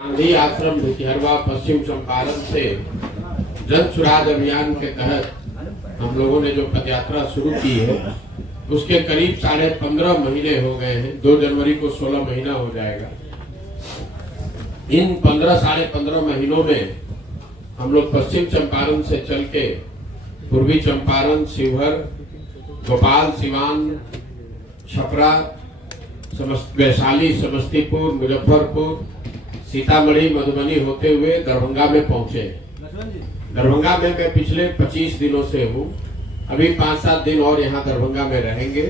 गांधी आश्रम भितिहरवा पश्चिम चंपारण से जन सुराज अभियान के तहत हम लोगों ने जो पदयात्रा शुरू की है उसके करीब 15.5 महीने हो गए हैं। 2 जनवरी को 16 महीना हो जाएगा। इन 15 महीनों में हम लोग पश्चिम चंपारण से चल के पूर्वी चंपारण, शिवहर, भोपाल, सिवान, छपरा, वैशाली, समस्तीपुर, मुजफ्फरपुर, सीतामढ़ी, मधुबनी होते हुए दरभंगा में पहुंचे। दरभंगा में मैं पिछले 25 दिनों से हूँ। अभी 5-7 दिन और यहाँ दरभंगा में रहेंगे।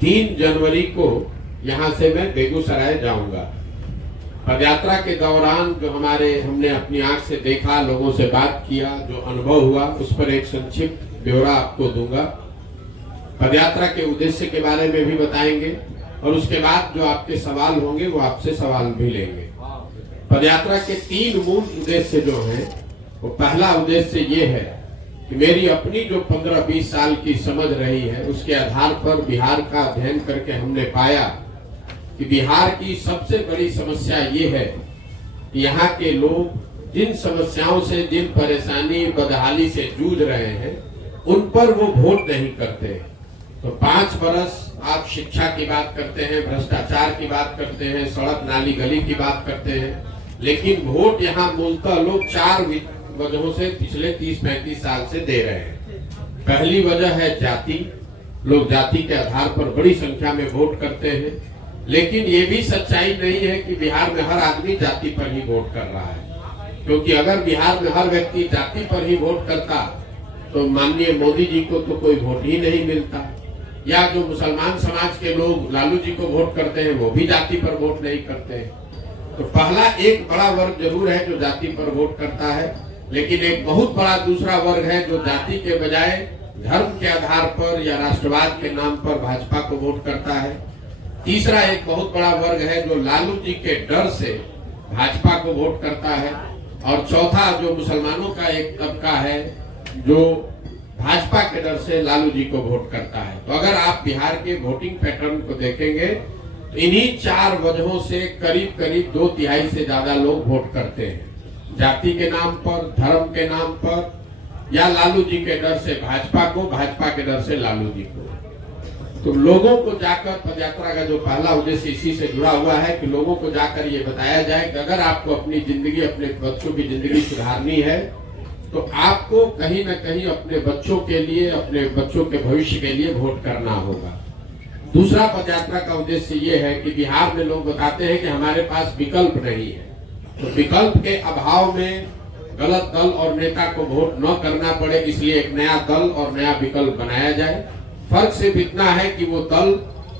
3 जनवरी को यहाँ से मैं बेगूसराय जाऊंगा। पदयात्रा के दौरान जो हमने अपनी आंख से देखा, लोगों से बात किया, जो अनुभव हुआ, उस पर एक संक्षिप्त ब्यौरा आपको दूंगा। पदयात्रा के उद्देश्य के बारे में भी बताएंगे और उसके बाद जो आपके सवाल होंगे वो आपसे सवाल भी लेंगे। पदयात्रा के 3 मूल उद्देश्य जो हैं, वो पहला उद्देश्य ये है कि मेरी अपनी जो 15-20 साल की समझ रही है उसके आधार पर बिहार का अध्ययन करके हमने पाया कि बिहार की सबसे बड़ी समस्या ये है कि यहाँ के लोग जिन समस्याओं से, जिन परेशानी, बदहाली से जूझ रहे हैं, उन पर वो वोट नहीं करते। तो 5 बरस आप शिक्षा की बात करते हैं, भ्रष्टाचार की बात करते हैं, सड़क नाली गली की बात करते हैं, लेकिन वोट यहाँ मूलतः लोग 4 वजहों से पिछले 30-35 साल से दे रहे हैं। पहली वजह है जाति। लोग जाति के आधार पर बड़ी संख्या में वोट करते हैं, लेकिन ये भी सच्चाई नहीं है कि बिहार में हर आदमी जाति पर ही वोट कर रहा है। क्योंकि अगर बिहार में हर व्यक्ति जाति पर ही वोट करता तो माननीय मोदी जी को तो कोई वोट ही नहीं मिलता, या जो मुसलमान समाज के लोग लालू जी को वोट करते हैं वो भी जाति पर वोट नहीं करते हैं। तो पहला एक बड़ा वर्ग जरूर है जो जाति पर वोट करता है, लेकिन एक बहुत बड़ा दूसरा वर्ग है जो जाति के बजाय धर्म के आधार पर या राष्ट्रवाद के नाम पर भाजपा को वोट करता है। तीसरा एक बहुत बड़ा वर्ग है जो लालू जी के डर से भाजपा को वोट करता है। और चौथा जो मुसलमानों का एक तबका है जो भाजपा के डर से लालू जी को वोट करता है। तो अगर आप बिहार के वोटिंग पैटर्न को देखेंगे तो इन्हीं 4 वजहों से करीब 2/3 से ज्यादा लोग वोट करते हैं। जाति के नाम पर, धर्म के नाम पर, या लालू जी के डर से भाजपा को, भाजपा के डर से लालू जी को। तो लोगों को जाकर, पदयात्रा का जो पहला उद्देश्य इसी से जुड़ा हुआ है कि लोगों को जाकर ये बताया जाए कि अगर आपको अपनी जिंदगी, अपने बच्चों की जिंदगी सुधारनी है तो आपको कहीं न कहीं अपने बच्चों के लिए, अपने बच्चों के भविष्य के लिए वोट करना होगा। दूसरा पदयात्रा का उद्देश्य ये है कि बिहार में लोग बताते हैं कि हमारे पास विकल्प नहीं है। तो विकल्प के अभाव में गलत दल और नेता को वोट न करना पड़े, इसलिए एक नया दल और नया विकल्प बनाया जाए। फर्क सिर्फ इतना है कि वो दल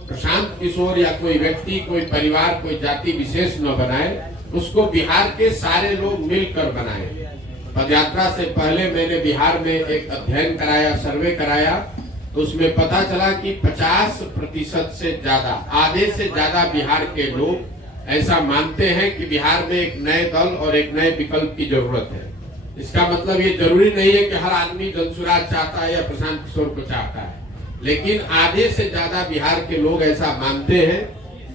प्रशांत किशोर या कोई व्यक्ति, कोई परिवार, कोई जाति विशेष न बनाए, उसको बिहार के सारे लोग मिलकर बनाए। पदयात्रा से पहले मैंने बिहार में एक अध्ययन कराया, सर्वे कराया, तो उसमें पता चला कि 50% से ज्यादा, आधे से ज्यादा बिहार के लोग ऐसा मानते हैं कि बिहार में एक नए दल और एक नए विकल्प की जरूरत है। इसका मतलब ये जरूरी नहीं है कि हर आदमी जनसुराज चाहता है या प्रशांत किशोर को चाहता है, लेकिन आधे से ज्यादा बिहार के लोग ऐसा मानते हैं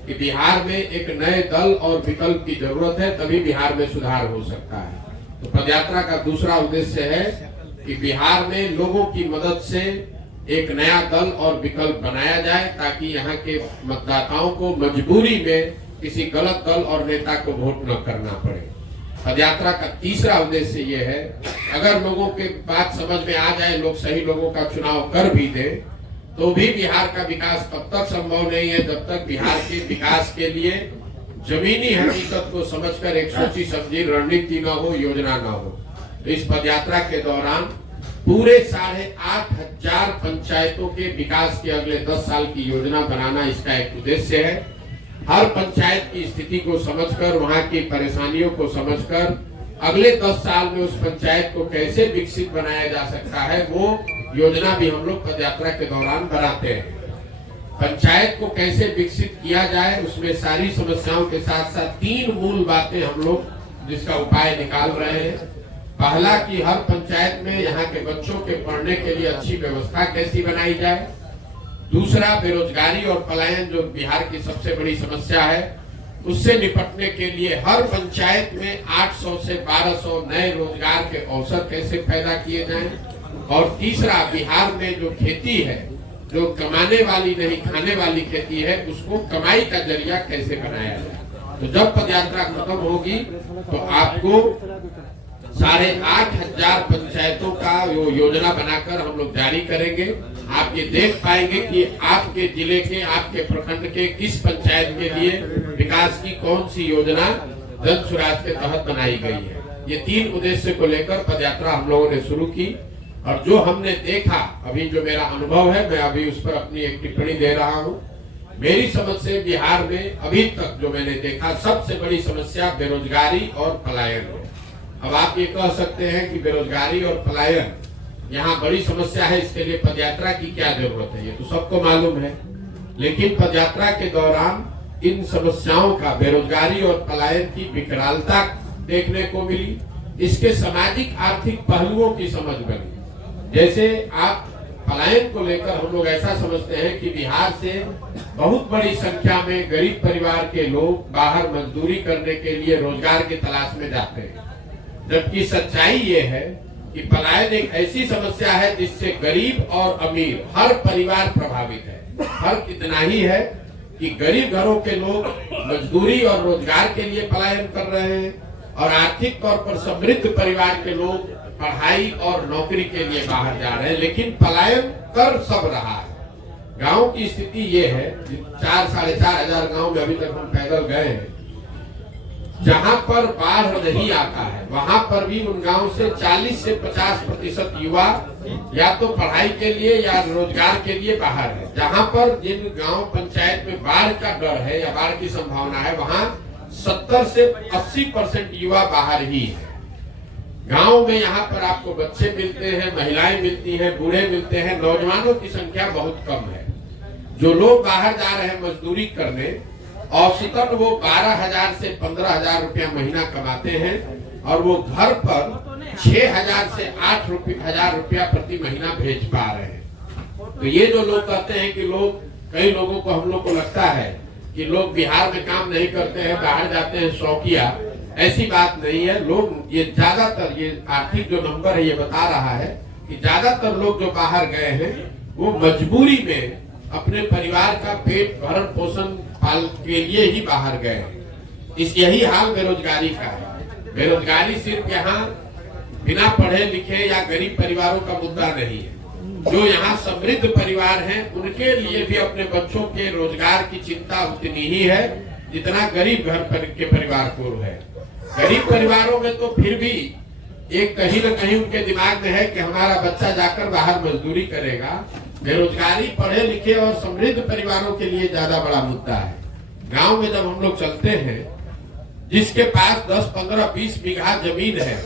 कि बिहार में एक नए दल और विकल्प की जरूरत है, तभी बिहार में सुधार हो सकता है। तो पदयात्रा का दूसरा उद्देश्य है कि बिहार में लोगों की मदद से एक नया दल और विकल्प बनाया जाए, ताकि यहाँ के मतदाताओं को मजबूरी में किसी गलत दल और नेता को वोट न करना पड़े। पदयात्रा का तीसरा उद्देश्य ये है, अगर लोगों के बात समझ में आ जाए, लोग सही लोगों का चुनाव कर भी दे, तो भी बिहार का विकास तब तक संभव नहीं है जब तक बिहार के विकास के लिए जमीनी हकीकत को समझकर एक सोची समझी रणनीति न हो, योजना न हो। तो इस पदयात्रा के दौरान पूरे 8,500 पंचायतों के विकास की अगले 10 साल की योजना बनाना इसका एक उद्देश्य है। हर पंचायत की स्थिति को समझकर, वहां की परेशानियों को समझकर अगले 10 साल में उस पंचायत को कैसे विकसित बनाया जा सकता है, वो योजना भी हम लोग पदयात्रा के दौरान बनाते हैं। पंचायत को कैसे विकसित किया जाए, उसमें सारी समस्याओं के साथ साथ 3 मूल बातें हम लोग जिसका उपाय निकाल रहे हैं। पहला कि हर पंचायत में यहाँ के बच्चों के पढ़ने के लिए अच्छी व्यवस्था कैसी बनाई जाए। दूसरा, बेरोजगारी और पलायन जो बिहार की सबसे बड़ी समस्या है, उससे निपटने के लिए हर पंचायत में 800 से 1200 नए रोजगार के अवसर कैसे पैदा किए जाएं, और तीसरा, बिहार में जो खेती है, जो कमाने वाली नहीं खाने वाली खेती है, उसको कमाई का जरिया कैसे बनाया जाए। तो जब पदयात्रा खत्म होगी तो आपको 8,500 पंचायतों का योजना बनाकर हम लोग जारी करेंगे। आप ये देख पाएंगे कि आपके जिले के, आपके प्रखंड के किस पंचायत के लिए विकास की कौन सी योजना जन स्वराज के तहत बनाई गई है। ये 3 उद्देश्य को लेकर पदयात्रा हम लोगों ने शुरू की, और जो हमने देखा, अभी जो मेरा अनुभव है, मैं अभी उस पर अपनी एक टिप्पणी दे रहा हूँ। मेरी समझ से बिहार में अभी तक जो मैंने देखा, सबसे बड़ी समस्या बेरोजगारी और पलायन है। अब आप ये कह सकते हैं कि बेरोजगारी और पलायन यहाँ बड़ी समस्या है, इसके लिए पदयात्रा की क्या जरूरत है, ये तो सबको मालूम है। लेकिन पदयात्रा के दौरान इन समस्याओं का, बेरोजगारी और पलायन की विकरालता देखने को मिली, इसके सामाजिक आर्थिक पहलुओं की समझ बनी। जैसे आप पलायन को लेकर हम लोग ऐसा समझते हैं कि बिहार से बहुत बड़ी संख्या में गरीब परिवार के लोग बाहर मजदूरी करने के लिए रोजगार की तलाश में जाते हैं, जबकि सच्चाई ये है कि पलायन एक ऐसी समस्या है जिससे गरीब और अमीर हर परिवार प्रभावित है। फर्क इतना ही है कि गरीब घरों के लोग मजदूरी और रोजगार के लिए पलायन कर रहे हैं, और आर्थिक तौर पर समृद्ध परिवार के लोग पढ़ाई और नौकरी के लिए बाहर जा रहे हैं, लेकिन पलायन कर सब रहा है। गांव की स्थिति ये है, 4-4,500 गांव में अभी तक हम पैदल गए हैं, जहां पर बाढ़ नहीं आता है, वहां पर भी उन गांव से 40 से 50% युवा या तो पढ़ाई के लिए या रोजगार के लिए बाहर है। जहां पर जिन गांव पंचायत में बाढ़ का डर है या बाढ़ की संभावना है, वहां 70 से 80% युवा बाहर ही है। गांव में यहाँ पर आपको बच्चे मिलते हैं, महिलाएं मिलती हैं, बूढ़े मिलते हैं, नौजवानों की संख्या बहुत कम है। जो लोग बाहर जा रहे हैं मजदूरी करने, औसतन वो 12,000 से 15,000 रुपया महीना कमाते हैं, और वो घर पर 6,000 से 8,000 रुपया प्रति महीना भेज पा रहे हैं। तो ये जो लोग कहते हैं कि लोग, कई लोगों को, हम लोग को लगता है कि लोग बिहार में काम नहीं करते हैं, बाहर जाते हैं शौकिया, ऐसी बात नहीं है। लोग, ये ज्यादातर, ये आर्थिक जो नंबर है ये बता रहा है कि ज्यादातर लोग जो बाहर गए हैं वो मजबूरी में अपने परिवार का पेट भरण पोषण पाल के लिए ही बाहर गए। यही हाल बेरोजगारी का है। बेरोजगारी सिर्फ यहाँ बिना पढ़े लिखे या गरीब परिवारों का मुद्दा नहीं है। जो यहाँ समृद्ध परिवार हैं, उनके लिए भी अपने बच्चों के रोजगार की चिंता उतनी ही है जितना गरीब घर के परिवार को है। गरीब परिवारों में तो फिर भी एक कहीं न कहीं उनके दिमाग में है कि हमारा बच्चा जाकर बाहर मजदूरी करेगा। बेरोजगारी पढ़े लिखे और समृद्ध परिवारों के लिए ज्यादा बड़ा मुद्दा है। गांव में जब हम लोग चलते हैं, जिसके पास 10, 15, 20 बीघा जमीन है,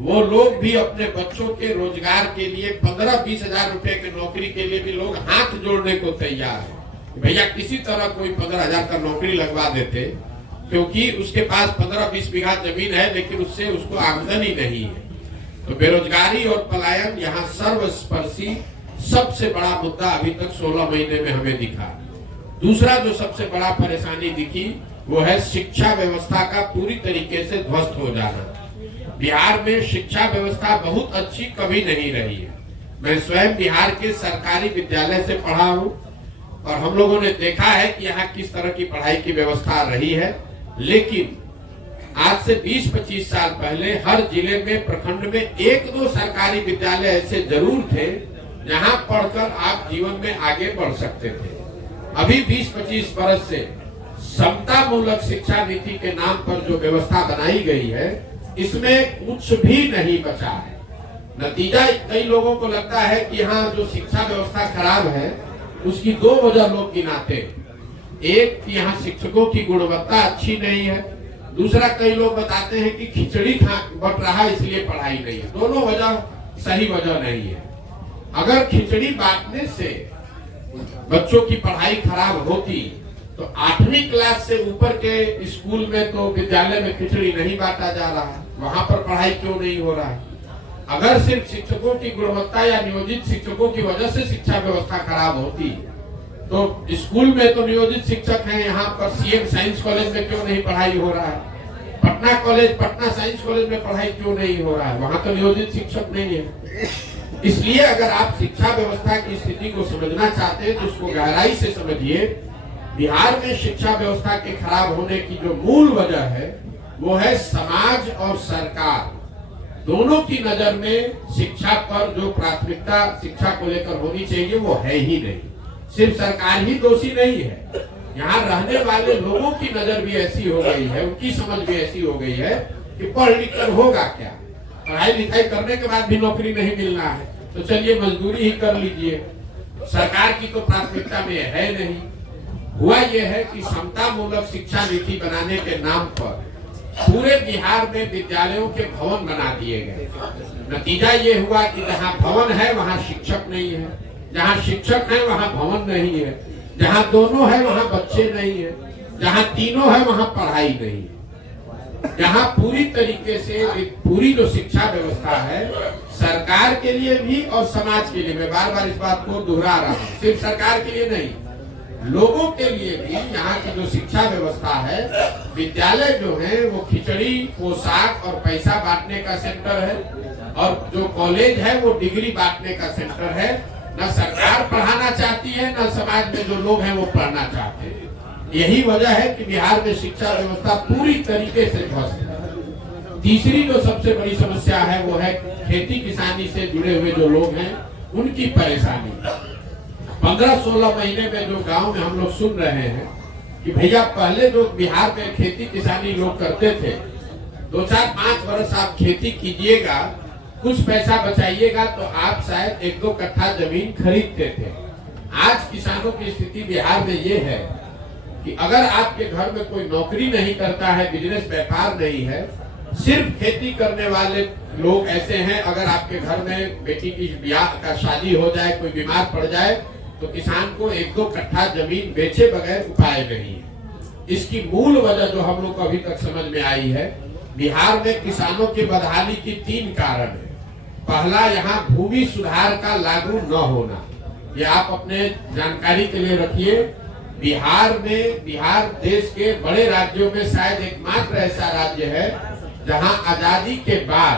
वो लोग भी अपने बच्चों के रोजगार के लिए 15-20 हजार रुपए की नौकरी के लिए भी लोग हाथ जोड़ने को तैयार है। भैया किसी तरह कोई 15,000 का नौकरी लगवा देते, क्योंकि उसके पास 15-20 बीघा जमीन है, लेकिन उससे उसको आमदनी नहीं है। तो बेरोजगारी और पलायन यहाँ सर्वस्पर्शी सबसे बड़ा मुद्दा अभी तक 16 महीने में हमें दिखा। दूसरा जो सबसे बड़ा परेशानी दिखी वो है शिक्षा व्यवस्था का पूरी तरीके से ध्वस्त हो जाना। बिहार में शिक्षा व्यवस्था बहुत अच्छी कभी नहीं रही है। मैं स्वयं बिहार के सरकारी विद्यालय से पढ़ा हूँ, और हम लोगों ने देखा है कि यहाँ किस तरह की पढ़ाई की व्यवस्था रही है। लेकिन आज से 20-25 साल पहले हर जिले में, प्रखंड में 1-2 सरकारी विद्यालय ऐसे जरूर थे जहां पढ़कर आप जीवन में आगे बढ़ सकते थे। अभी 20-25 वर्ष से समता मूलक शिक्षा नीति के नाम पर जो व्यवस्था बनाई गई है, इसमें कुछ भी नहीं बचा है। नतीजा, कई लोगों को लगता है कि यहाँ जो शिक्षा व्यवस्था खराब है उसकी 2 वजह लोग गिनाते हैं। एक, यहाँ शिक्षकों की गुणवत्ता अच्छी नहीं है। दूसरा, कई लोग बताते हैं कि खिचड़ी बट रहा इसलिए पढ़ाई नहीं है। दोनों वजह सही वजह नहीं है। अगर खिचड़ी बांटने से बच्चों की पढ़ाई खराब होती तो 8वीं क्लास से ऊपर के स्कूल में, तो विद्यालय में खिचड़ी नहीं बांटा जा रहा है, वहां पर पढ़ाई क्यों नहीं हो रहा है? अगर सिर्फ शिक्षकों की गुणवत्ता या नियोजित शिक्षकों की वजह से शिक्षा व्यवस्था खराब होती तो स्कूल में तो नियोजित शिक्षक हैं, यहाँ पर सीएम साइंस कॉलेज में क्यों नहीं पढ़ाई हो रहा है? Patna college, Patna science college में पढ़ाई क्यों नहीं हो रहा है? वहां तो नियोजित शिक्षक नहीं है। इसलिए अगर आप शिक्षा व्यवस्था की स्थिति को समझना चाहते हैं तो उसको गहराई से समझिए। बिहार में शिक्षा व्यवस्था के खराब होने की जो मूल वजह है वो है समाज और सरकार दोनों की नजर में शिक्षा पर जो प्राथमिकता शिक्षा को लेकर होनी चाहिए वो है ही नहीं। सिर्फ सरकार ही दोषी नहीं है, यहाँ रहने वाले लोगों की नजर भी ऐसी हो गई है, उनकी समझ भी ऐसी हो गई है कि पढ़ लिख कर होगा क्या, पढ़ाई लिखाई करने के बाद भी नौकरी नहीं मिलना है तो चलिए मजदूरी ही कर लीजिए, सरकार की तो प्राथमिकता में है नहीं। हुआ यह है कि समता मूलक शिक्षा नीति बनाने के नाम पर पूरे बिहार में विद्यालयों के भवन बना दिए गए। नतीजा ये हुआ कि जहाँ भवन है वहाँ शिक्षक नहीं है, जहाँ शिक्षक है वहाँ भवन नहीं है, जहाँ दोनों है वहाँ बच्चे नहीं है, जहाँ तीनों है वहाँ पढ़ाई नहीं है। जहाँ पूरी तरीके से पूरी जो शिक्षा व्यवस्था है सरकार के लिए भी और समाज के लिए, मैं बार बार इस बात को दोहरा रहा हूँ, सिर्फ सरकार के लिए नहीं, लोगों के लिए भी यहाँ की जो शिक्षा व्यवस्था है, विद्यालय जो है वो खिचड़ी, पोशाक और पैसा बांटने का सेंटर है और जो कॉलेज है वो डिग्री बांटने का सेंटर है। न सरकार पढ़ाना चाहती है न समाज में जो लोग हैं वो पढ़ना चाहते हैं। यही वजह है कि बिहार में शिक्षा व्यवस्था पूरी तरीके से ध्वस्त है। तीसरी जो सबसे बड़ी समस्या है वो है खेती किसानी से जुड़े हुए जो लोग हैं उनकी परेशानी। 15-16 महीने में जो गांव में हम लोग सुन रहे हैं कि भैया पहले जो बिहार में खेती किसानी लोग करते थे, 2-4-5 वर्ष आप खेती कीजिएगा, कुछ पैसा बचाइएगा तो आप शायद 1-2 कट्ठा जमीन खरीदते थे। आज किसानों की स्थिति बिहार में ये है कि अगर आपके घर में कोई नौकरी नहीं करता है, बिजनेस व्यापार नहीं है, सिर्फ खेती करने वाले लोग ऐसे हैं, अगर आपके घर में बेटी की ब्याह का शादी हो जाए, कोई बीमार पड़ जाए तो किसान को 1-2 कट्ठा जमीन बेचे बगैर उपाय नहीं है। इसकी मूल वजह जो हम लोग को अभी तक समझ में आई है, बिहार में किसानों की बदहाली की 3 कारण है। पहला, यहाँ भूमि सुधार का लागू न होना, ये आप अपने जानकारी के लिए रखिए। बिहार देश के बड़े राज्यों में शायद एकमात्र ऐसा राज्य है जहाँ आजादी के बाद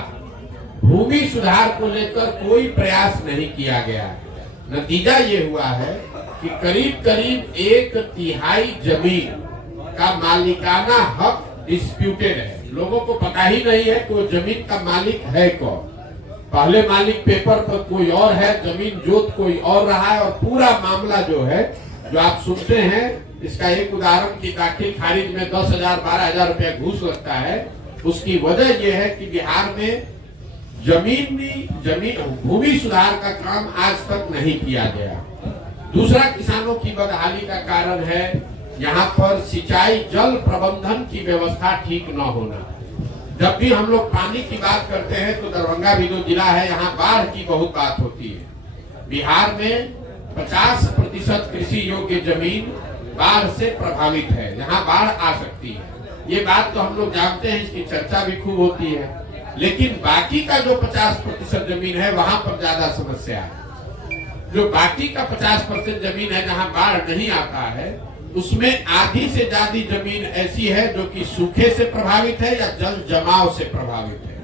भूमि सुधार को लेकर कोई प्रयास नहीं किया गया। नतीजा ये हुआ है कि करीब 1/3 जमीन का मालिकाना हक डिस्प्यूटेड है। लोगों को पता ही नहीं है कि वो जमीन का मालिक है कौन। पहले मालिक पेपर पर कोई और है, जमीन जोत कोई और रहा है और पूरा मामला जो है जो आप सुनते हैं, इसका एक उदाहरण की दाखिल खारिज में 10,000-12,000 रुपया घूस लगता है। उसकी वजह यह है कि बिहार में भूमि सुधार का काम आज तक नहीं किया गया। दूसरा किसानों की बदहाली का कारण है यहाँ पर सिंचाई जल प्रबंधन की व्यवस्था ठीक न होना। जब भी हम लोग पानी की बात करते हैं तो दरभंगा भी जो जिला है यहाँ बाढ़ की बहुत बात होती है। बिहार में 50% कृषि योग्य जमीन बाढ़ से प्रभावित है, यहाँ बाढ़ आ सकती है। ये बात तो हम लोग जानते हैं, इसकी चर्चा भी खूब होती है, लेकिन बाकी का जो 50% जमीन है वहां पर ज्यादा समस्या है। जो बाकी का 50% जमीन है जहां बाढ़ नहीं आता है, उसमें आधी से ज्यादा जमीन ऐसी है जो कि सूखे से प्रभावित है या जल जमाव से प्रभावित है,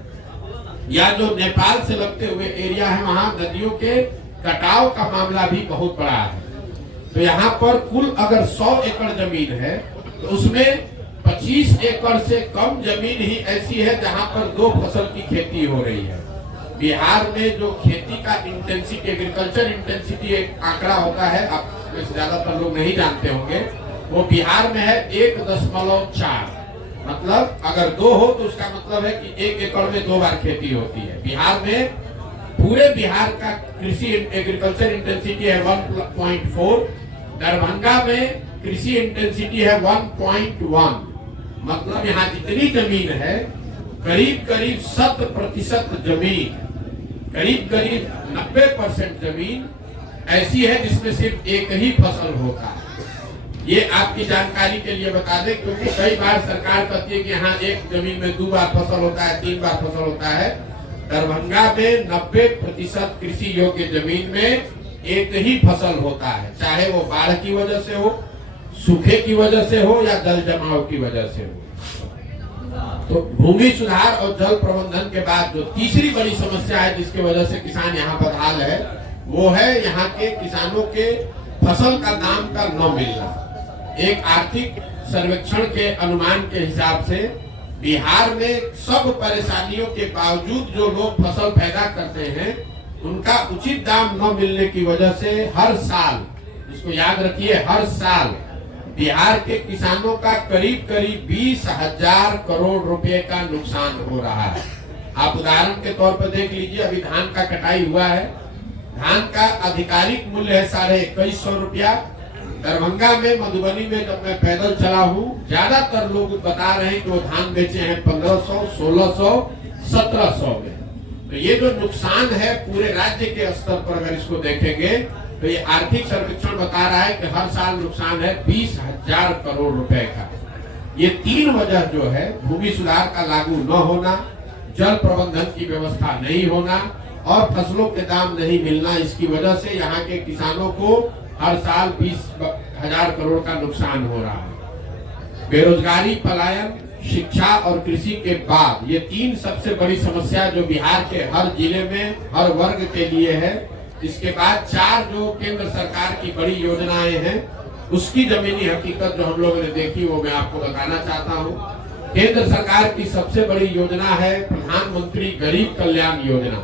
या जो नेपाल से लगते हुए एरिया है वहां नदियों के कटाव का मामला भी बहुत बड़ा है। तो यहाँ पर कुल अगर 100 एकड़ जमीन है तो उसमें 25 एकड़ से कम जमीन ही ऐसी है जहां पर 2 फसल की खेती हो रही है। बिहार में जो खेती का इंटेंसिटी, एग्रीकल्चर इंटेंसिटी एक आंकड़ा होता है, आप में से ज्यादातर लोग नहीं जानते होंगे, वो बिहार में है 1.4। मतलब अगर 2 हो तो उसका मतलब है कि 1 एकड़ में 2 बार खेती होती है। बिहार में पूरे बिहार का कृषि एग्रीकल्चर इंटेंसिटी है 1.4, दरभंगा में कृषि इंटेंसिटी है 1.1। मतलब यहाँ जितनी जमीन है करीब 100% जमीन, करीब 90% जमीन ऐसी है जिसमें सिर्फ एक ही फसल होता है। ये आपकी जानकारी के लिए बता दें, क्योंकि कई बार सरकार कहती है कि यहाँ एक जमीन में 2 बार फसल होता है, 3 बार फसल होता है। दरभंगा में 90% कृषि योग्य जमीन में एक ही फसल होता है, चाहे वो बाढ़ की वजह से हो, सूखे की वजह से हो या जल जमाव की वजह से हो। तो भूमि सुधार और जल प्रबंधन के बाद जो तीसरी बड़ी समस्या है जिसकी वजह से किसान यहाँ बदहाल है, वो है यहाँ के किसानों के फसल का दाम का न मिलना। एक आर्थिक सर्वेक्षण के अनुमान के हिसाब से बिहार में सब परेशानियों के बावजूद जो लोग फसल पैदा करते हैं, उनका उचित दाम न मिलने की वजह से हर साल, इसको याद रखिए, हर साल बिहार के किसानों का करीब करीब 20,000 करोड़ रुपए का नुकसान हो रहा है। आप उदाहरण के तौर पर देख लीजिए, अभी धान का कटाई हुआ है, धान का आधिकारिक मूल्य है 21,500 रुपया। दरभंगा में, मधुबनी में जब मैं पैदल चला हूँ, ज्यादातर लोग बता रहे हैं कि वो धान बेचे हैं 1500, 1600, 1700 में। तो ये जो नुकसान है पूरे राज्य के स्तर पर अगर इसको देखेंगे तो ये आर्थिक सर्वेक्षण बता रहा है कि हर साल नुकसान है 20,000 करोड़ रुपए का। ये तीन वजह जो है, भूमि सुधार का लागू न होना, जल प्रबंधन की व्यवस्था नहीं होना और फसलों के दाम नहीं मिलना, इसकी वजह से यहाँ के किसानों को हर साल 20,000 करोड़ का नुकसान हो रहा है। बेरोजगारी, पलायन, शिक्षा और कृषि के बाद ये तीन सबसे बड़ी समस्या जो बिहार के हर जिले में हर वर्ग के लिए है। इसके बाद चार जो केंद्र सरकार की बड़ी योजनाएं हैं, उसकी जमीनी हकीकत जो हम लोगों ने देखी वो मैं आपको बताना चाहता हूँ। केंद्र सरकार की सबसे बड़ी योजना है प्रधानमंत्री गरीब कल्याण योजना,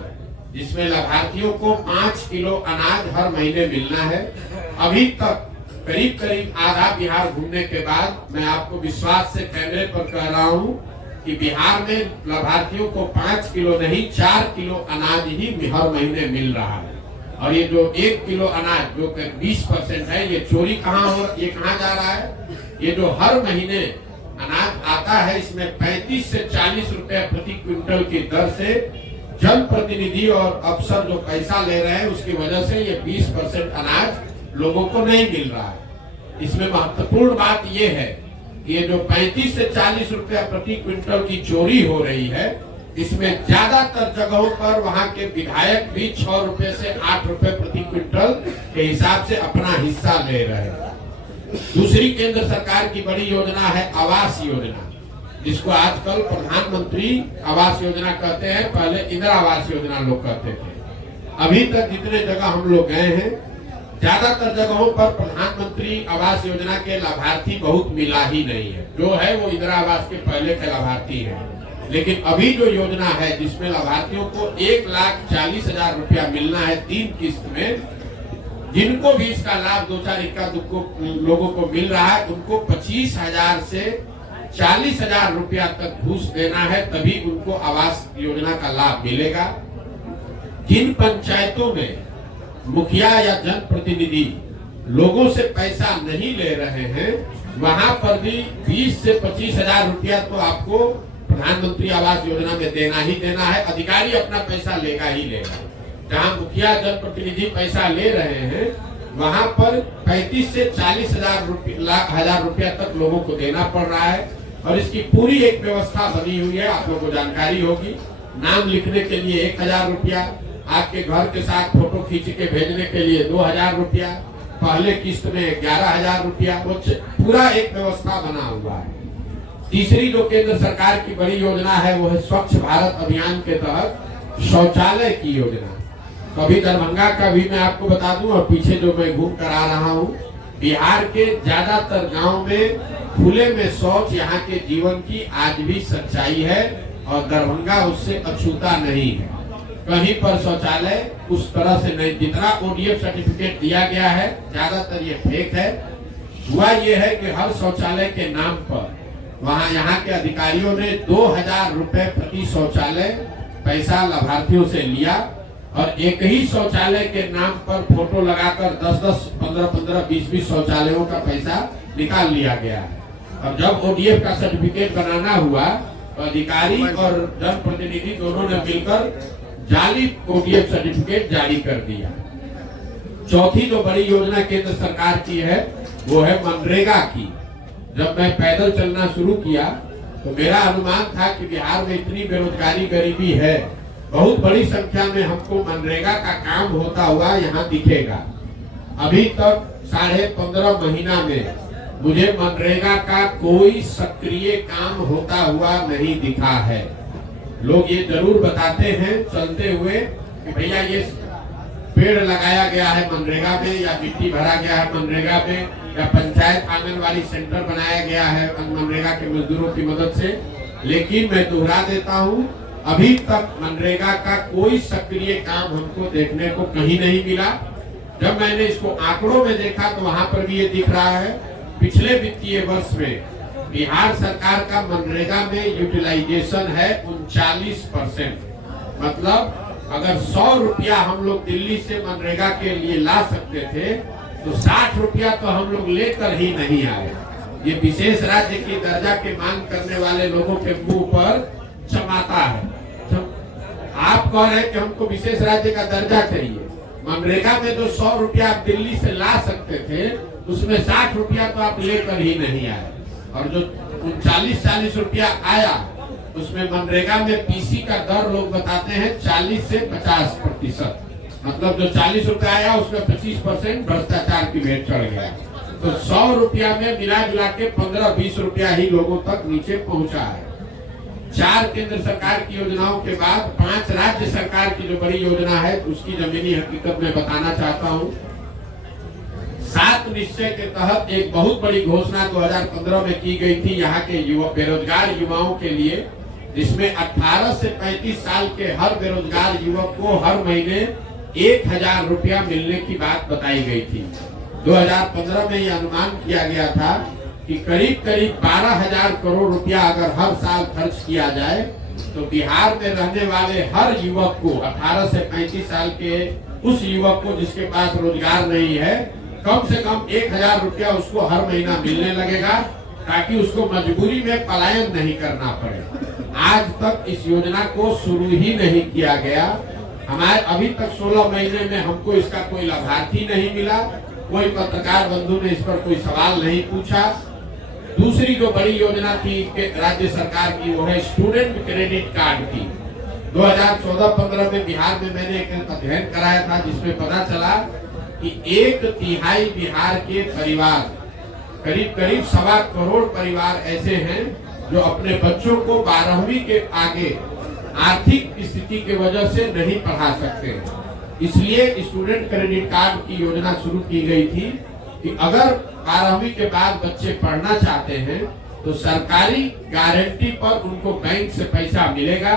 जिसमें लाभार्थियों को 5 किलो अनाज हर महीने मिलना है। अभी तक करीब करीब आधा बिहार घूमने के बाद मैं आपको विश्वास से कैमरे पर कह रहा हूँ कि बिहार में लाभार्थियों को 5 किलो नहीं 4 किलो अनाज ही हर महीने मिल रहा है। और ये जो 1 किलो अनाज जो 20% है, ये चोरी ये कहाँ जा रहा है? ये जो हर महीने अनाज आता है, इसमें 35 से 40 रुपए प्रति क्विंटल की दर से जनप्रतिनिधि और अफसर जो पैसा ले रहे हैं, उसकी वजह से ये 20% अनाज लोगों को नहीं मिल रहा है। इसमें महत्वपूर्ण बात ये है कि ये जो 35 से 40 रुपया प्रति क्विंटल की चोरी हो रही है, इसमें ज्यादातर जगहों पर वहां के विधायक भी 6 रुपए से 8 रुपए प्रति क्विंटल के हिसाब से अपना हिस्सा ले रहे हैं। दूसरी केंद्र सरकार की बड़ी योजना है आवास योजना, जिसको आजकल प्रधानमंत्री आवास योजना कहते हैं, पहले इंदिरा आवास योजना लोग कहते थे। अभी तक जितने जगह हम लोग गए हैं, ज्यादातर जगहों पर प्रधानमंत्री आवास योजना के लाभार्थी बहुत मिला ही नहीं है। जो है वो इंदिरा आवास के पहले के लाभार्थी है। लेकिन अभी जो योजना है जिसमें लाभार्थियों को 1,40,000 रुपया मिलना है 3 किस्त में, जिनको भी इसका लाभ 2-4 इक्का लोगों को मिल रहा है, उनको 25,000 से 40,000 रुपया तक घूस देना है, तभी उनको आवास योजना का लाभ मिलेगा। जिन पंचायतों में मुखिया या जनप्रतिनिधि लोगों से पैसा नहीं ले रहे हैं, वहां पर भी 20 से 25,000 रुपया तो आपको प्रधानमंत्री आवास योजना में देना ही देना है। अधिकारी अपना पैसा लेगा ही लेगा। जहां मुखिया जनप्रतिनिधि पैसा ले रहे हैं, वहां पर 35 से 40,000 रुपया तक लोगों को देना पड़ रहा है। और इसकी पूरी एक व्यवस्था बनी हुई है, आप लोगों को जानकारी होगी। नाम लिखने के लिए 1,000 रुपया, आपके घर के साथ फोटो खींच के भेजने के लिए 2,000 रुपया, पहले किस्त में 11,000 रुपया, पूरा एक व्यवस्था बना हुआ है। तीसरी जो केंद्र सरकार की बड़ी योजना है वो है स्वच्छ भारत अभियान के तहत शौचालय की योजना। कभी दरभंगा का भी मैं आपको बता दूं, और पीछे जो मैं घूम कर आ रहा हूं, बिहार के ज्यादातर गांव में खुले में शौच यहाँ के जीवन की आज भी सच्चाई है, और दरभंगा उससे अछूता नहीं है। कहीं पर शौचालय उस तरह से नहीं, जितना ODF सर्टिफिकेट दिया गया है ज्यादातर ये फेक है। हुआ ये है कि हर शौचालय के नाम पर वहाँ यहाँ के अधिकारियों ने 2,000 रुपए प्रति शौचालय पैसा लाभार्थियों से लिया, और एक ही शौचालय के नाम पर फोटो लगाकर 10-10, 15-15, 20-20 शौचालयों का पैसा निकाल लिया गया है। और जब ODF का सर्टिफिकेट बनाना हुआ तो अधिकारी और जनप्रतिनिधि दोनों ने मिलकर जाली ODF सर्टिफिकेट जारी कर दिया। चौथी जो बड़ी योजना केंद्र सरकार की है वो है मनरेगा की। जब मैं पैदल चलना शुरू किया तो मेरा अनुमान था कि बिहार में इतनी बेरोजगारी गरीबी है बहुत बड़ी संख्या में हमको मनरेगा का काम होता हुआ यहाँ दिखेगा। अभी तक 15.5 महीना में मुझे मनरेगा का कोई सक्रिय काम होता हुआ नहीं दिखा है। लोग ये जरूर बताते हैं चलते हुए कि भैया ये पेड़ लगाया गया है मनरेगा में, या मिट्टी भरा गया है मनरेगा में, या पंचायत आंगनबाड़ी सेंटर बनाया गया है मनरेगा के मजदूरों की मदद से। लेकिन मैं दोहरा देता हूँ, अभी तक मनरेगा का कोई सक्रिय काम हमको देखने को कहीं नहीं मिला। जब मैंने इसको आंकड़ों में देखा तो वहां पर भी ये दिख रहा है, पिछले वित्तीय वर्ष में बिहार सरकार का मनरेगा में यूटिलाइजेशन है 39%। मतलब अगर 100 रुपया हम लोग दिल्ली से मनरेगा के लिए ला सकते थे तो 60 रुपया तो हम लोग लेकर ही नहीं आए। ये विशेष राज्य की दर्जा के मांग करने वाले लोगों के मुंह पर चमाता है। आप कह रहे हैं कि हमको विशेष राज्य का दर्जा चाहिए। मनरेगा में जो 100 रुपया आप दिल्ली से ला सकते थे उसमें 60 रुपया तो आप लेकर ही नहीं आए, और जो 39-40 रुपया आया उसमें मनरेगा में पीसी का दर लोग बताते हैं 40 से 50%। मतलब जो 40 रुपया आया उसमें 25% भ्रष्टाचार की भेंट चढ़ गया। तो 100 रुपया में मिला जुला के 15-20 रुपया ही लोगों तक नीचे पहुंचा है। 4 केंद्र सरकार की योजनाओं के बाद 5 राज्य सरकार की जो बड़ी योजना है उसकी जमीनी हकीकत में बताना चाहता हूँ। 7 निश्चय के तहत एक बहुत बड़ी घोषणा 2015 में की गई थी यहाँ के बेरोजगार युवाओं के लिए, जिसमें 18 से 35 साल के हर बेरोजगार युवक को हर महीने 1000 रुपया मिलने की बात बताई गई थी। 2015 में यह अनुमान किया गया था कि करीब 12,000 करोड़ रुपया अगर हर साल खर्च किया जाए तो बिहार में रहने वाले हर युवक को, 18 से 35 साल के उस युवक को जिसके पास रोजगार नहीं है, कम से कम 1000 रुपया उसको हर महीना मिलने लगेगा, ताकि उसको मजबूरी में पलायन नहीं करना पड़े। आज तक इस योजना को शुरू ही नहीं किया गया। हमारे अभी तक 16 महीने में हमको इसका कोई लाभार्थी नहीं मिला। कोई पत्रकार बंधु ने इस पर कोई सवाल नहीं पूछा। दूसरी जो बड़ी योजना थी राज्य सरकार की वो है स्टूडेंट क्रेडिट कार्ड की। 2014-15 में बिहार में मैंने एक अध्ययन कराया था जिसमें पता चला कि 1/3 बिहार के परिवार, करीब 1.25 करोड़ परिवार ऐसे हैं जो अपने बच्चों को 12वीं के आगे आर्थिक स्थिति की वजह से नहीं पढ़ा सकते। इसलिए स्टूडेंट क्रेडिट कार्ड की योजना शुरू की गई थी कि अगर 12वीं के बाद बच्चे पढ़ना चाहते हैं तो सरकारी गारंटी पर उनको बैंक से पैसा मिलेगा।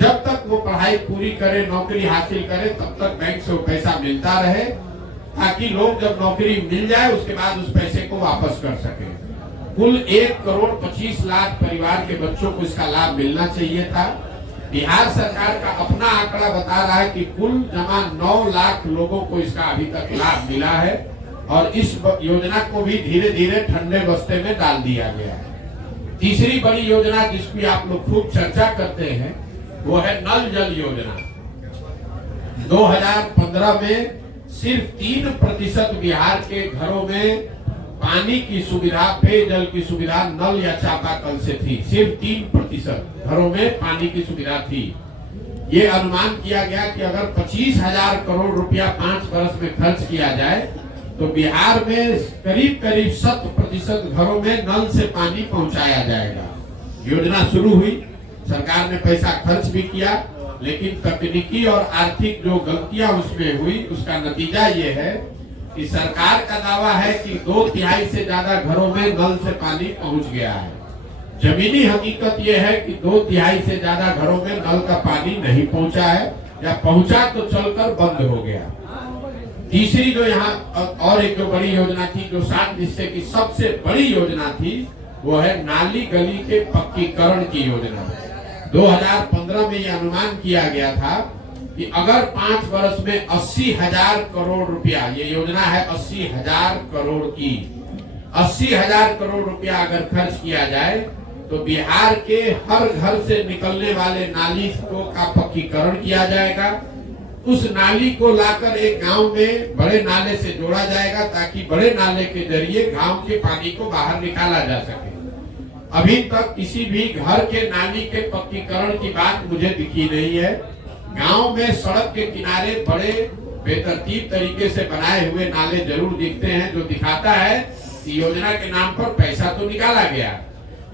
जब तक वो पढ़ाई पूरी करे, नौकरी हासिल करे, तब तक बैंक से वो पैसा मिलता रहे, ताकि लोग जब नौकरी मिल जाए उसके बाद उस पैसे को वापस कर सके। कुल 1,25,00,000 परिवार के बच्चों को इसका लाभ मिलना चाहिए था। बिहार सरकार का अपना आंकड़ा बता रहा है कि कुल जमा 9 लाख लोगों को इसका अभी तक लाभ मिला है, और इस योजना को भी धीरे धीरे ठंडे बस्ते में डाल दिया गया है। तीसरी बड़ी योजना जिसकी आप लोग खूब चर्चा करते हैं वो है नल जल योजना। 2015 में सिर्फ 3% बिहार के घरों में पानी की सुविधा, पेयजल की सुविधा नल या चापाकल से थी। सिर्फ 3% घरों में पानी की सुविधा थी। ये अनुमान किया गया कि अगर 25,000 करोड़ रुपया 5 वर्ष में खर्च किया जाए तो बिहार में करीब 100% घरों में नल से पानी पहुंचाया जाएगा। योजना शुरू हुई, सरकार ने पैसा खर्च भी किया, लेकिन तकनीकी और आर्थिक जो गलतियां उसमें हुई उसका नतीजा ये है कि सरकार का दावा है कि 2/3 से ज्यादा घरों में नल से पानी पहुंच गया है। जमीनी हकीकत ये है कि 2/3 से ज्यादा घरों में नल का पानी नहीं पहुंचा है, या पहुंचा तो चलकर बंद हो गया। तीसरी जो यहाँ और एक जो बड़ी योजना थी, जो 7 निश्चय की सबसे बड़ी योजना थी, वो है नाली गली के पक्कीकरण की योजना। 2015 में यह अनुमान किया गया था कि अगर 5 वर्ष में 80,000 करोड़ रुपया, ये योजना है 80,000 करोड़ की, 80,000 करोड़ रुपया अगर खर्च किया जाए तो बिहार के हर घर से निकलने वाले नाली को का पक्कीकरण किया जाएगा। उस नाली को लाकर एक गांव में बड़े नाले से जोड़ा जाएगा, ताकि बड़े नाले के जरिए गांव के पानी को बाहर निकाला जा सके। अभी तक किसी भी घर के नाली के पक्कीकरण की बात मुझे दिखी नहीं है। गांव में सड़क के किनारे बड़े बेतरतीब तरीके से बनाए हुए नाले जरूर दिखते हैं, जो दिखाता है कि योजना के नाम पर पैसा तो निकाला गया,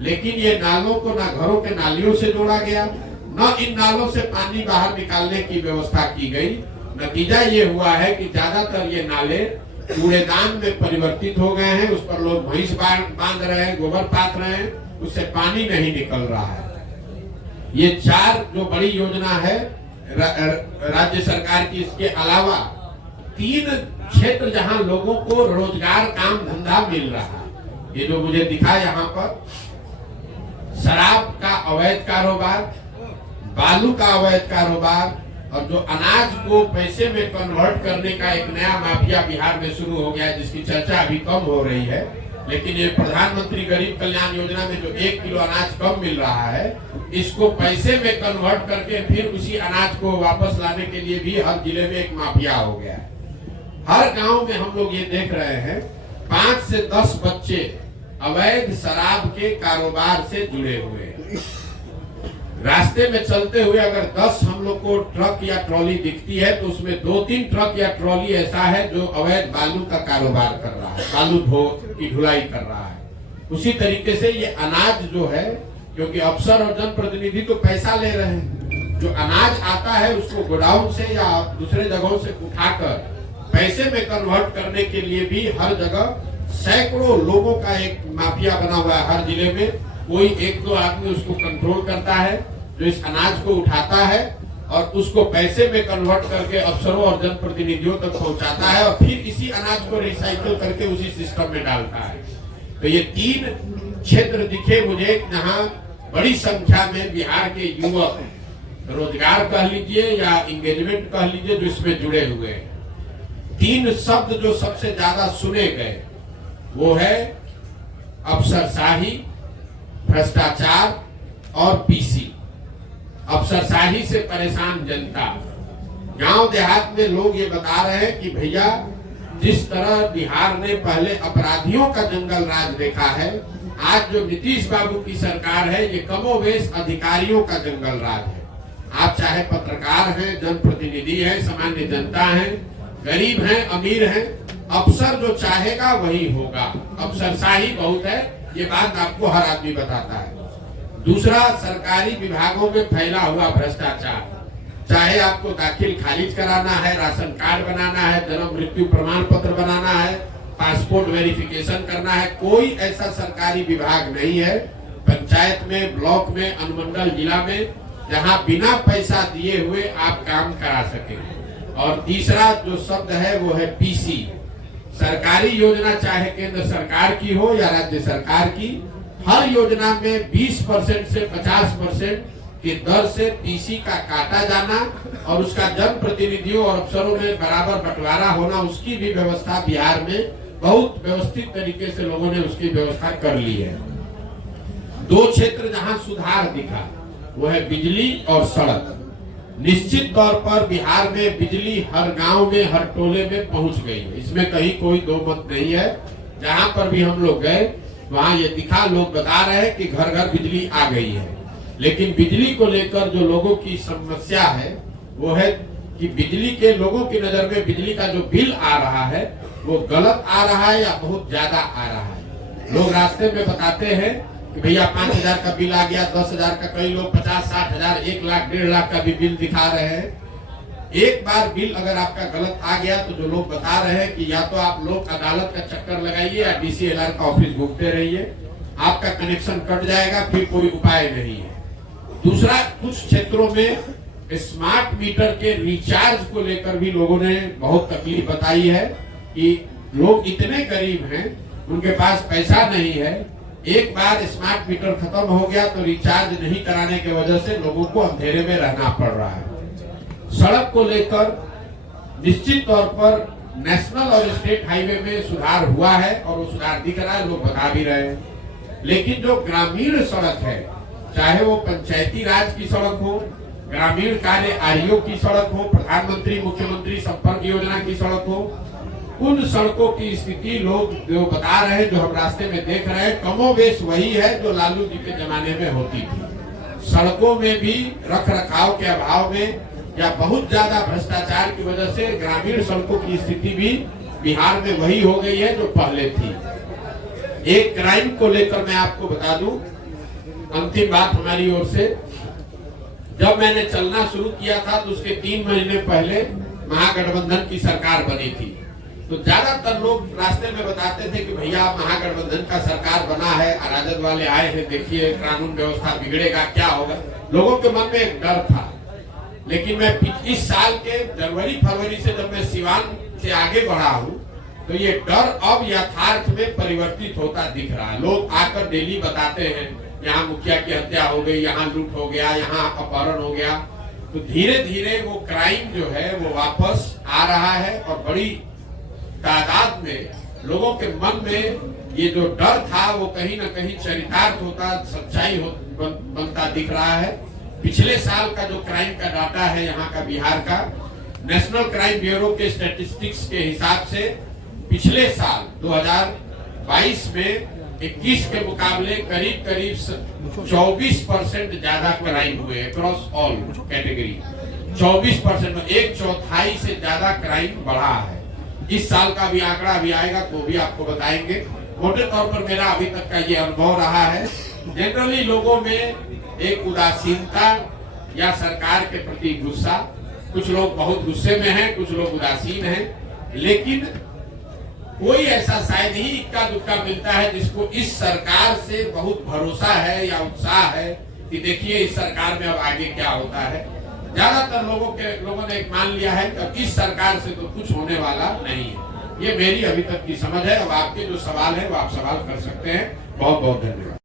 लेकिन ये नालों को ना घरों के नालियों से जोड़ा गया, न इन नालों से पानी बाहर निकालने की व्यवस्था की गई। नतीजा ये हुआ है कि ज्यादातर ये नाले कूड़ेदान में परिवर्तित हो गए हैं। उस पर लोग भैंस बांध रहे हैं, गोबर पात रहे हैं, उससे पानी नहीं निकल रहा है। ये 4 जो बड़ी योजना है राज्य सरकार की, इसके अलावा 3 क्षेत्र जहां लोगों को रोजगार काम धंधा मिल रहा है। ये जो मुझे दिखा यहाँ पर, शराब का अवैध कारोबार, बालू का अवैध कारोबार, और जो अनाज को पैसे में कन्वर्ट करने का एक नया माफिया बिहार में शुरू हो गया है, जिसकी चर्चा अभी कम हो रही है, लेकिन ये प्रधानमंत्री गरीब कल्याण योजना में जो 1 किलो अनाज कम मिल रहा है, इसको पैसे में कन्वर्ट करके फिर उसी अनाज को वापस लाने के लिए भी हर जिले में एक माफिया हो गया है। हर गांव में हम लोग ये देख रहे हैं 5 से 10 बच्चे अवैध शराब के कारोबार से जुड़े हुए हैं। रास्ते में चलते हुए अगर 10 हम लोग को ट्रक या ट्रॉली दिखती है, तो उसमें 2-3 ट्रक या ट्रॉली ऐसा है जो अवैध बालू का कारोबार कर रहा है, बालू की ढुलाई कर रहा है। उसी तरीके से ये अनाज जो है, क्योंकि अफसर और जनप्रतिनिधि तो पैसा ले रहे हैं, जो अनाज आता है उसको गोडाउन से या दूसरे जगहों से उठाकर पैसे में कन्वर्ट करने के लिए भी हर जगह सैकड़ों लोगों का एक माफिया बना हुआ है। हर जिले में कोई 1-2 आदमी उसको कंट्रोल करता है, जो इस अनाज को उठाता है और उसको पैसे में कन्वर्ट करके अफसरों और जनप्रतिनिधियों तक पहुंचाता है, और फिर इसी अनाज को रिसाइकिल करके उसी सिस्टम में डालता है। तो ये 3 क्षेत्र दिखे मुझे जहां बड़ी संख्या में बिहार के युवक रोजगार कह लीजिए या इंगेजमेंट कह लीजिए, जो इसमें जुड़े हुए हैं। 3 शब्द जो सबसे ज्यादा सुने गए वो है अफसरशाही, भ्रष्टाचार और पीसी। अफसरशाही से परेशान जनता, गांव देहात में लोग ये बता रहे हैं कि भैया जिस तरह बिहार ने पहले अपराधियों का जंगल राज देखा है, आज जो नीतीश बाबू की सरकार है ये कमोवेश अधिकारियों का जंगल राज है। आप चाहे पत्रकार हैं, जनप्रतिनिधि हैं, सामान्य जनता हैं, गरीब हैं, अमीर हैं, अफसर जो चाहेगा वही होगा। अफसरशाही बहुत है, ये बात आपको हर आदमी बताता है। दूसरा, सरकारी विभागों में फैला हुआ भ्रष्टाचार, चाहे आपको दाखिल खारिज कराना है, राशन कार्ड बनाना है, जन्म मृत्यु प्रमाण पत्र बनाना है, पासपोर्ट वेरिफिकेशन करना है, कोई ऐसा सरकारी विभाग नहीं है पंचायत में, ब्लॉक में, अनुमंडल, जिला में, जहां बिना पैसा दिए हुए आप काम करा सके। और तीसरा जो शब्द है वो है पीसी। सरकारी योजना चाहे केंद्र सरकार की हो या राज्य सरकार की, हर योजना में 20% से 50% की दर से पीसी का काटा जाना और उसका जनप्रतिनिधियों और अफसरों में बराबर बंटवारा होना, उसकी भी व्यवस्था बिहार में बहुत व्यवस्थित तरीके से लोगों ने उसकी व्यवस्था कर ली है। 2 क्षेत्र जहां सुधार दिखा वो है बिजली और सड़क। निश्चित तौर पर बिहार में बिजली हर गांव में, हर टोले में पहुंच गई है, इसमें कहीं कोई दो मत नहीं है। जहां पर भी हम लोग गए वहां ये दिखा, लोग बता रहे हैं कि घर घर बिजली आ गई है। लेकिन बिजली को लेकर जो लोगों की समस्या है वो है कि बिजली के लोगों की नजर में बिजली का जो बिल आ रहा है वो गलत आ रहा है या बहुत ज्यादा आ रहा है। लोग रास्ते में बताते हैं कि भैया 5,000 का बिल आ गया, 10,000 का, कई लोग 50-60 हजार, 1 लाख 1.5 लाख का भी बिल दिखा रहे हैं। एक बार बिल अगर आपका गलत आ गया तो जो लोग बता रहे हैं कि या तो आप लोग अदालत का चक्कर लगाइए या DCLR का ऑफिस घूमते रहिए, आपका कनेक्शन कट जाएगा, फिर कोई उपाय नहीं है। दूसरा, कुछ क्षेत्रों में स्मार्ट मीटर के रिचार्ज को लेकर भी लोगों ने बहुत तकलीफ बताई है कि लोग इतने गरीब हैं, उनके पास पैसा नहीं है। एक बार स्मार्ट मीटर खत्म हो गया तो रिचार्ज नहीं कराने की वजह से लोगों को अंधेरे में रहना पड़ रहा है। सड़क को लेकर निश्चित तौर पर नेशनल और स्टेट हाईवे में सुधार हुआ है और वो सुधार दिख रहा है, लोग बता भी रहे हैं। लेकिन जो ग्रामीण सड़क है, चाहे वो पंचायती राज की सड़क हो, ग्रामीण कार्य आयोग की सड़क हो, प्रधानमंत्री मुख्यमंत्री संपर्क योजना की सड़क हो, उन सड़कों की स्थिति लोग जो बता रहे हैं, जो हम रास्ते में देख रहे हैं, कमोवेश वही है जो लालू जी के जमाने में होती थी। सड़कों में भी रख रखाव के अभाव में या बहुत ज्यादा भ्रष्टाचार की वजह से ग्रामीण सड़कों की स्थिति भी बिहार में वही हो गई है जो पहले थी। एक क्राइम को लेकर मैं आपको बता दूं, अंतिम बात हमारी ओर से, जब मैंने चलना शुरू किया था तो उसके 3 महीने पहले महागठबंधन की सरकार बनी थी। तो ज्यादातर लोग रास्ते में बताते थे कि भैया महागठबंधन का सरकार बना है, राजद वाले आए हैं, देखिए कानून व्यवस्था बिगड़ेगा, क्या होगा। लोगों के मन में एक डर था। लेकिन मैं इस साल के जनवरी फरवरी से जब मैं सिवान से आगे बढ़ा हूँ तो ये डर अब यथार्थ में परिवर्तित होता दिख रहा है। लोग आकर डेली बताते हैं यहाँ मुखिया की हत्या हो गई, यहाँ लूट हो गया, यहाँ अपहरण हो गया। तो धीरे धीरे वो क्राइम जो है वो वापस आ रहा है और बड़ी तादाद में लोगों के मन में ये जो डर था वो कहीं ना कहीं चरितार्थ होता, सच्चाई बनता दिख रहा है। पिछले साल का जो क्राइम का डाटा है यहाँ का बिहार का, नेशनल क्राइम ब्यूरो के स्टैटिस्टिक्स के हिसाब से पिछले साल 2022 में 21 के मुकाबले करीब 24% ज्यादा क्राइम हुए अक्रॉस ऑल कैटेगरी। 24%, 1/4 से ज्यादा क्राइम बढ़ा है। इस साल का भी आंकड़ा अभी आएगा तो भी आपको बताएंगे। मोटे तौर पर मेरा अभी तक का ये अनुभव रहा है, जनरली लोगों में एक उदासीनता या सरकार के प्रति गुस्सा, कुछ लोग बहुत गुस्से में हैं, कुछ लोग उदासीन हैं, लेकिन कोई ऐसा शायद ही इक्का दुक्का मिलता है जिसको इस सरकार से बहुत भरोसा है या उत्साह है कि देखिए इस सरकार में अब आगे क्या होता है। ज्यादातर लोगों ने एक मान लिया है कि इस सरकार से तो कुछ होने वाला नहीं है। ये मेरी अभी तक की समझ है। अब आपके जो सवाल है वो आप सवाल कर सकते हैं। बहुत बहुत धन्यवाद।